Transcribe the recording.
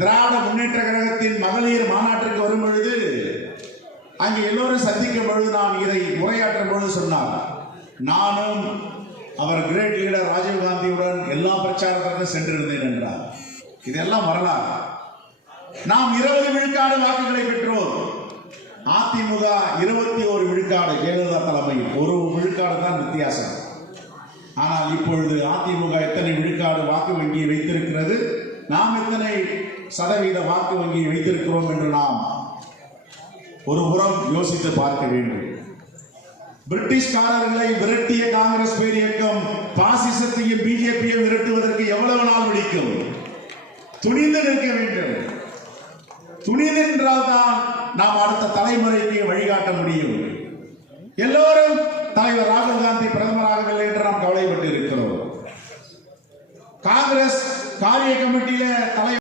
திராவிட முன்னேற்ற கழகத்தின் மகளிர் மாநாட்டிற்கு வரும் பொழுது அங்கே எல்லோரும் சந்திக்கும் பொழுது நான் இதை உரையாற்றும் பொழுது சொன்னார், நானும் அவர் கிரேட் லீடர் ராஜீவ்காந்தியுடன் எல்லா பிரச்சாரத்திற்கும் சென்றிருந்தேன் என்றார். இதெல்லாம் வரலாறு. நாம் 20 விழுக்காடு வாக்குகளை பெற்றோம். அதிமுக 21 விழுக்காடு ஜெயலலிதா தலைமையில், 1 விழுக்காடு தான் வித்தியாசம். ஆனால் இப்பொழுது அதிமுக எத்தனை விழுக்காடு வாக்கு வங்கியை வைத்திருக்கிறது, நாம் எத்தனை சதவீத வாக்கு வங்கியை வைத்திருக்கிறோம் என்று நாம் ஒரு புறம் யோசித்து பார்க்க வேண்டும். பிரிட்டிஷ்காரர்களை விரட்டிய காங்கிரஸ் பேர் இயக்கம் பாசிசத்தையும் பிஜேபியை விரட்டுவதற்கு எவ்வளவு நாள் பிடிக்கும்? துணிந்து நிற்க வேண்டும். துணிந்து நின்றால்தான் நாம் அடுத்த தலைமுறைக்கு வழிகாட்ட முடியும். எல்லோரும் தலைவர் ராகுல் காந்தி பிரதமராகவில்லை என்று நாம் கவலைப்பட்டு இருக்கிறோம். காங்கிரஸ் காரிய கமிட்டியில தலைவர்